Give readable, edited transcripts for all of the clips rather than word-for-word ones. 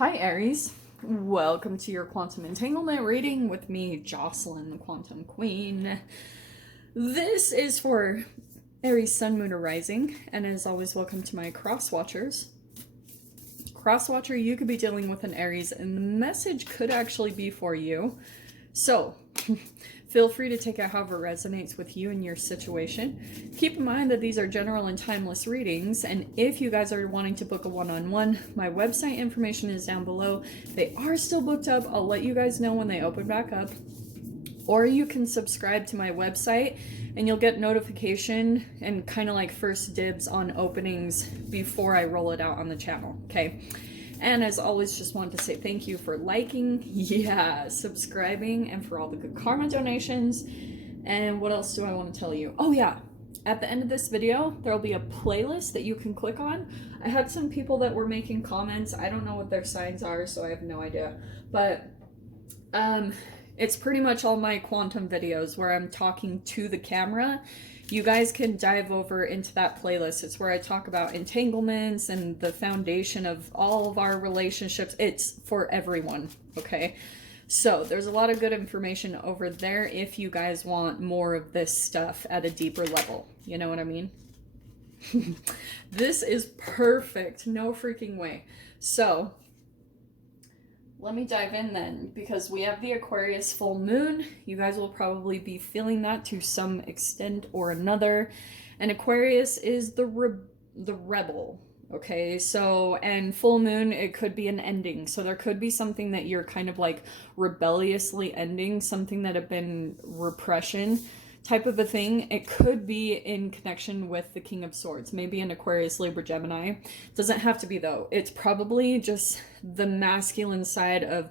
Hi Aries, welcome to your quantum entanglement reading with me, Jocelyn, the quantum queen. This is for Aries sun, moon, or rising, and as always, welcome to my cross watchers. Cross watcher, you could be dealing with an Aries, and the message could actually be for you. So, feel free to take it however resonates with you and your situation. Keep in mind that these are general and timeless readings, and if you guys are wanting to book a one-on-one, my website information is down below. They are still booked up. I'll let you guys know when they open back up. Or you can subscribe to my website and you'll get notification and kind of like first dibs on openings before I roll it out on the channel, okay? And as always, just wanted to say thank you for liking, subscribing, and for all the good karma donations. And what else do I want to tell you? Oh yeah, at the end of this video, there'll be a playlist that you can click on. I had some people that were making comments. I don't know what their signs are, so I have no idea. But it's pretty much all my quantum videos where I'm talking to the camera. You guys can dive over into that playlist. It's where I talk about entanglements and the foundation of all of our relationships. It's for everyone, okay? So there's a lot of good information over there if you guys want more of this stuff at a deeper level. You know what I mean? This is perfect. No freaking way. So let me dive in then, because we have the Aquarius full moon. You guys will probably be feeling that to some extent or another. And Aquarius is the rebel, okay? So, and full moon, it could be an ending. So there could be something that you're kind of like rebelliously ending, something that had been repression type of a thing. It could be in connection with the King of Swords, maybe an Aquarius, Libra, Gemini. Doesn't have to be though. It's probably just the masculine side of,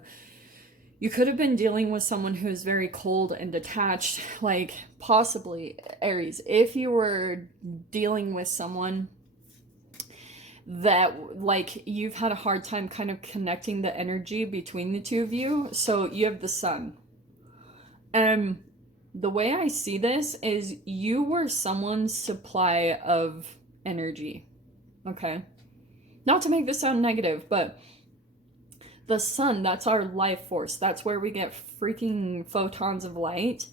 you could have been dealing with someone who's very cold and detached, like possibly Aries. If you were dealing with someone that like you've had a hard time kind of connecting the energy between the two of you. So you have the sun. The way I see this is you were someone's supply of energy, okay? Not to make this sound negative, but the sun, that's our life force. That's where we get freaking photons of light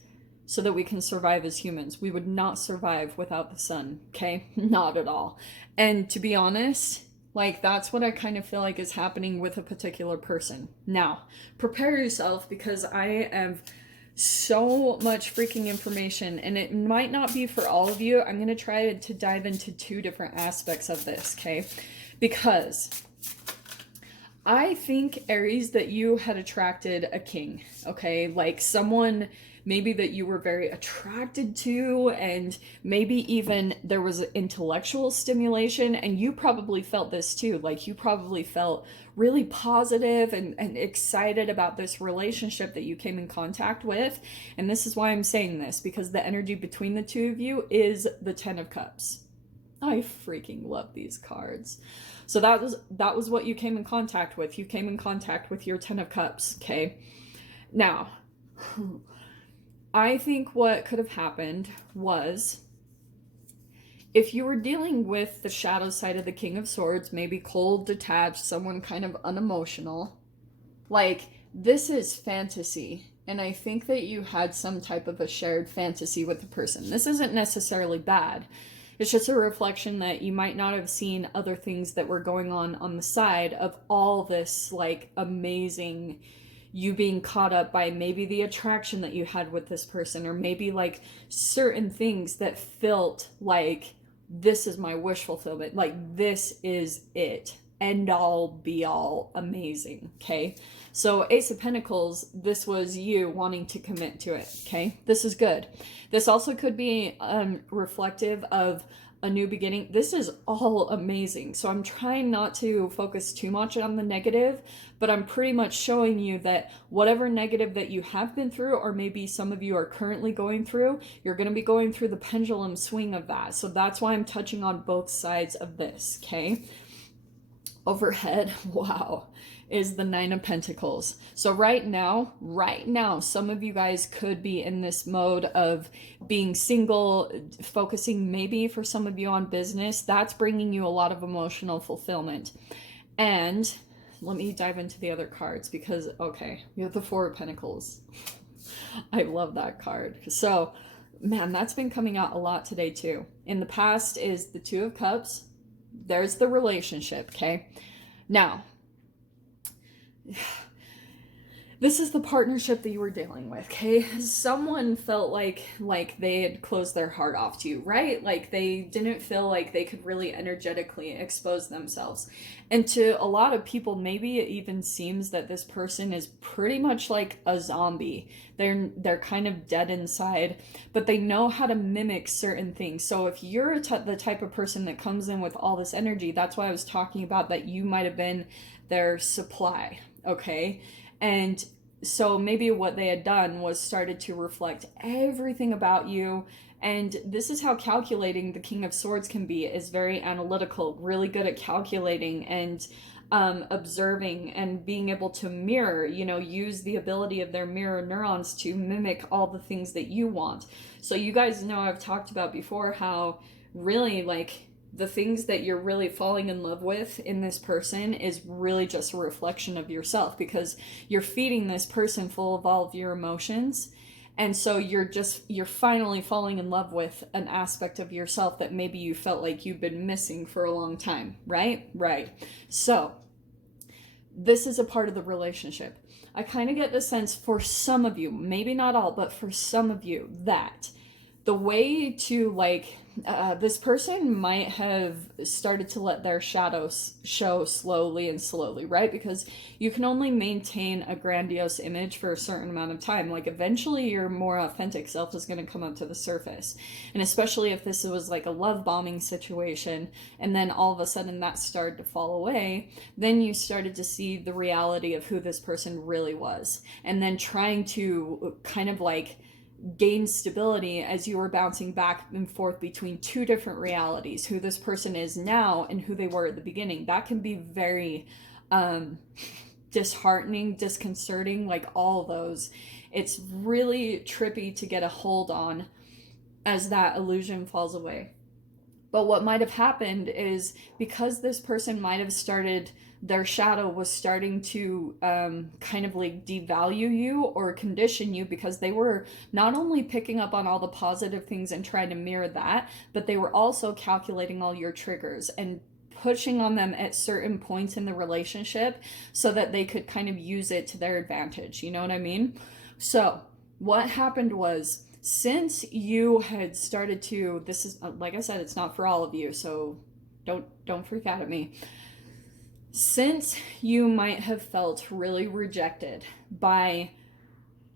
so that we can survive as humans. We would not survive without the sun, okay? Not at all. And to be honest, like that's what I kind of feel like is happening with a particular person. Now, prepare yourself because I have so much freaking information and it might not be for all of you. I'm going to try to dive into two different aspects of this, okay? Because I think, Aries, that you had attracted a king, okay? Like someone maybe that you were very attracted to, and maybe even there was intellectual stimulation, and you probably felt this too. Like you probably felt really positive and excited about this relationship that you came in contact with. And this is why I'm saying this, because the energy between the two of you is the Ten of Cups. I freaking love these cards. So that was what you came in contact with. You came in contact with your Ten of Cups, okay? Now, I think what could have happened was, if you were dealing with the shadow side of the King of Swords, maybe cold, detached, someone kind of unemotional, like this is fantasy. And I think that you had some type of a shared fantasy with the person. This isn't necessarily bad. It's just a reflection that you might not have seen other things that were going on the side of all this like amazing, you being caught up by maybe the attraction that you had with this person, or maybe like certain things that felt like this is my wish fulfillment, like this is it, end all be all amazing, okay? So Ace of Pentacles, this was you wanting to commit to it, okay? This is good. This also could be reflective of a new beginning. This is all amazing. So I'm trying not to focus too much on the negative, but I'm pretty much showing you that whatever negative that you have been through, or maybe some of you are currently going through, you're going to be going through the pendulum swing of that. So that's why I'm touching on both sides of this, okay? Overhead, wow, is the Nine of Pentacles. So right now, some of you guys could be in this mode of being single, focusing maybe for some of you on business. That's bringing you a lot of emotional fulfillment. And let me dive into the other cards because, okay, you have the Four of Pentacles. I love that card. So, man, that's been coming out a lot today too. In the past is the Two of Cups. There's the relationship, okay? Now, this is the partnership that you were dealing with, okay? Someone felt like they had closed their heart off to you, right? Like they didn't feel like they could really energetically expose themselves. And to a lot of people, maybe it even seems that this person is pretty much like a zombie. They're kind of dead inside, but they know how to mimic certain things. So if you're the type of person that comes in with all this energy, that's why I was talking about that you might have been their supply, okay? And so maybe what they had done was started to reflect everything about you. And this is how calculating the King of Swords can be, is very analytical, really good at calculating and observing and being able to mirror, use the ability of their mirror neurons to mimic all the things that you want. So you guys know I've talked about before how really the things that you're really falling in love with in this person is really just a reflection of yourself, because you're feeding this person full of all of your emotions. And so you're finally falling in love with an aspect of yourself that maybe you felt like you've been missing for a long time, right? Right. So this is a part of the relationship. I kind of get the sense for some of you, maybe not all, but for some of you, that the way to this person might have started to let their shadows show slowly and slowly, right? Because you can only maintain a grandiose image for a certain amount of time. Like eventually your more authentic self is going to come up to the surface. And especially if this was like a love bombing situation and then all of a sudden that started to fall away, then you started to see the reality of who this person really was. And then trying to kind of gain stability as you were bouncing back and forth between two different realities, who this person is now and who they were at the beginning. That can be very disheartening, disconcerting, like all those. It's really trippy to get a hold on as that illusion falls away. But what might have happened is, because this person might have started, their shadow was starting to kind of devalue you or condition you, because they were not only picking up on all the positive things and trying to mirror that, but they were also calculating all your triggers and pushing on them at certain points in the relationship so that they could kind of use it to their advantage. You know what I mean? So what happened was, since you had started to, this is, like I said, it's not for all of you, so don't freak out at me. Since you might have felt really rejected by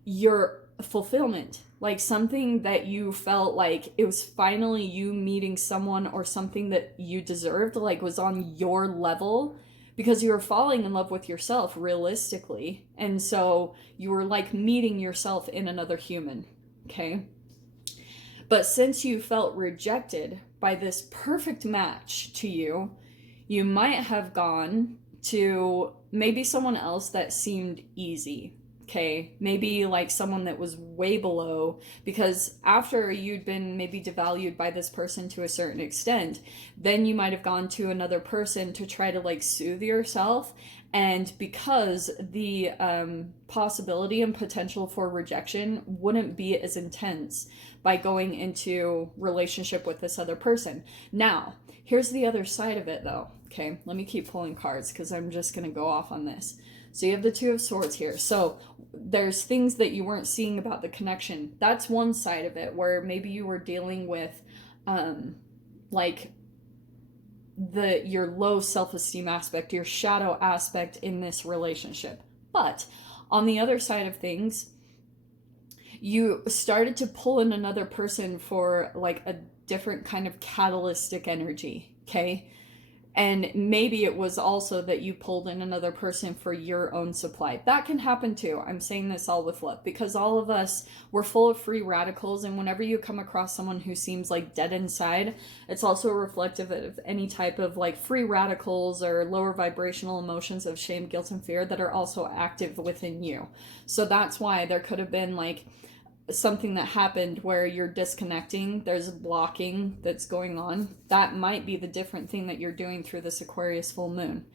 your fulfillment, like something that you felt like it was finally you meeting someone or something that you deserved, like was on your level, because you were falling in love with yourself realistically. And so you were meeting yourself in another human. Okay. But since you felt rejected by this perfect match to you, you might have gone to maybe someone else that seemed easy. Okay. Maybe someone that was way below, because after you'd been maybe devalued by this person to a certain extent, then you might have gone to another person to try to soothe yourself. And because the possibility and potential for rejection wouldn't be as intense by going into relationship with this other person. Now, here's the other side of it though. Okay, let me keep pulling cards because I'm just going to go off on this. So you have the Two of Swords here. So there's things that you weren't seeing about the connection. That's one side of it, where maybe you were dealing with your low self-esteem aspect, your shadow aspect in this relationship. But on the other side of things, you started to pull in another person for a different kind of catalytic energy, okay? And maybe it was also that you pulled in another person for your own supply. That can happen too. I'm saying this all with love, because all of us, we're full of free radicals. And whenever you come across someone who seems dead inside, it's also reflective of any type of free radicals or lower vibrational emotions of shame, guilt, and fear that are also active within you. So that's why there could have been something that happened where you're disconnecting, there's blocking that's going on. That might be the different thing that you're doing through this Aquarius full moon.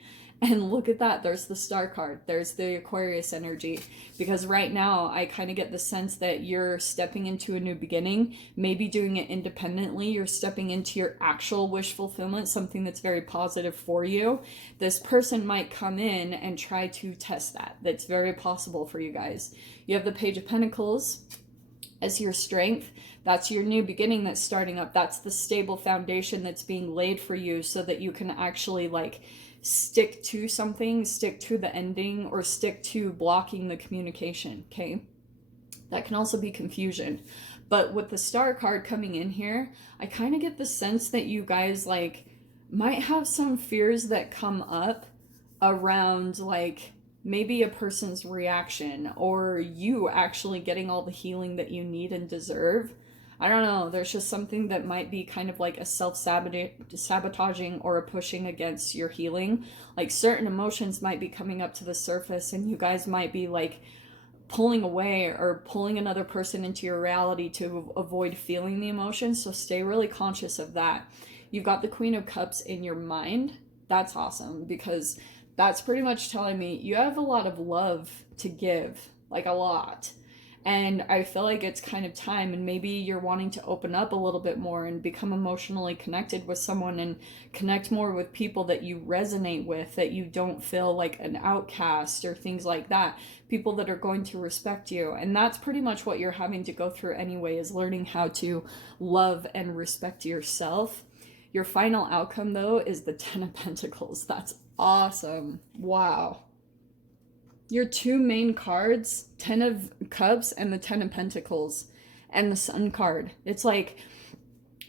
And look at that, there's the Star card, there's the Aquarius energy. Because right now, I kind of get the sense that you're stepping into a new beginning, maybe doing it independently. You're stepping into your actual wish fulfillment, something that's very positive for you. This person might come in and try to test that. That's very possible for you guys. You have the Page of Pentacles as your strength. That's your new beginning that's starting up. That's the stable foundation that's being laid for you so that you can actually like stick to something, stick to the ending, or stick to blocking the communication, okay? That can also be confusion. But with the Star card coming in here, I kind of get the sense that you guys like might have some fears that come up around like maybe a person's reaction or you actually getting all the healing that you need and deserve. I don't know, there's just something that might be kind of like a self-sabotaging or a pushing against your healing. Like certain emotions might be coming up to the surface and you guys might be like pulling away or pulling another person into your reality to avoid feeling the emotions. So stay really conscious of that. You've got the Queen of Cups in your mind. That's awesome because that's pretty much telling me you have a lot of love to give, like a lot. And I feel like it's kind of time, and maybe you're wanting to open up a little bit more and become emotionally connected with someone and connect more with people that you resonate with, that you don't feel like an outcast or things like that. People that are going to respect you. And that's pretty much what you're having to go through anyway, is learning how to love and respect yourself. Your final outcome, though, is the Ten of Pentacles. That's awesome. Wow. Your two main cards, Ten of Cups and the Ten of Pentacles, and the Sun card. It's like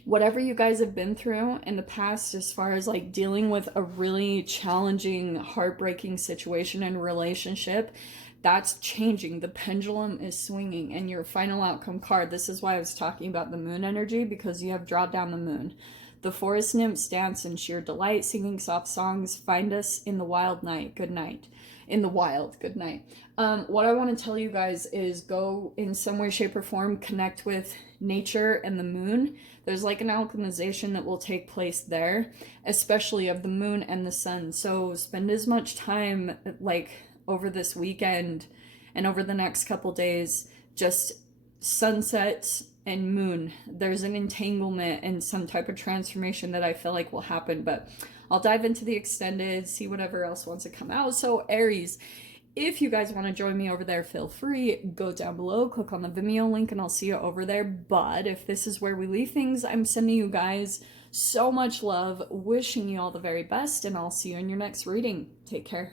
whatever you guys have been through in the past as far as like dealing with a really challenging, heartbreaking situation and relationship, that's changing. The pendulum is swinging. And your final outcome card, this is why I was talking about the moon energy, because you have draw down the moon. The forest nymphs dance in sheer delight, singing soft songs. Find us in the wild night. Good night. In the wild. Good night. What I want to tell you guys is go in some way, shape, or form, connect with nature and the moon. There's like an alchemization that will take place there, especially of the moon and the sun. So spend as much time like over this weekend and over the next couple days, just sunsets and moon. There's an entanglement and some type of transformation that I feel like will happen, but I'll dive into the extended, see whatever else wants to come out. So Aries, if you guys want to join me over there, feel free, go down below, click on the Vimeo link, and I'll see you over there. But if this is where we leave things, I'm sending you guys so much love, wishing you all the very best, and I'll see you in your next reading. Take care.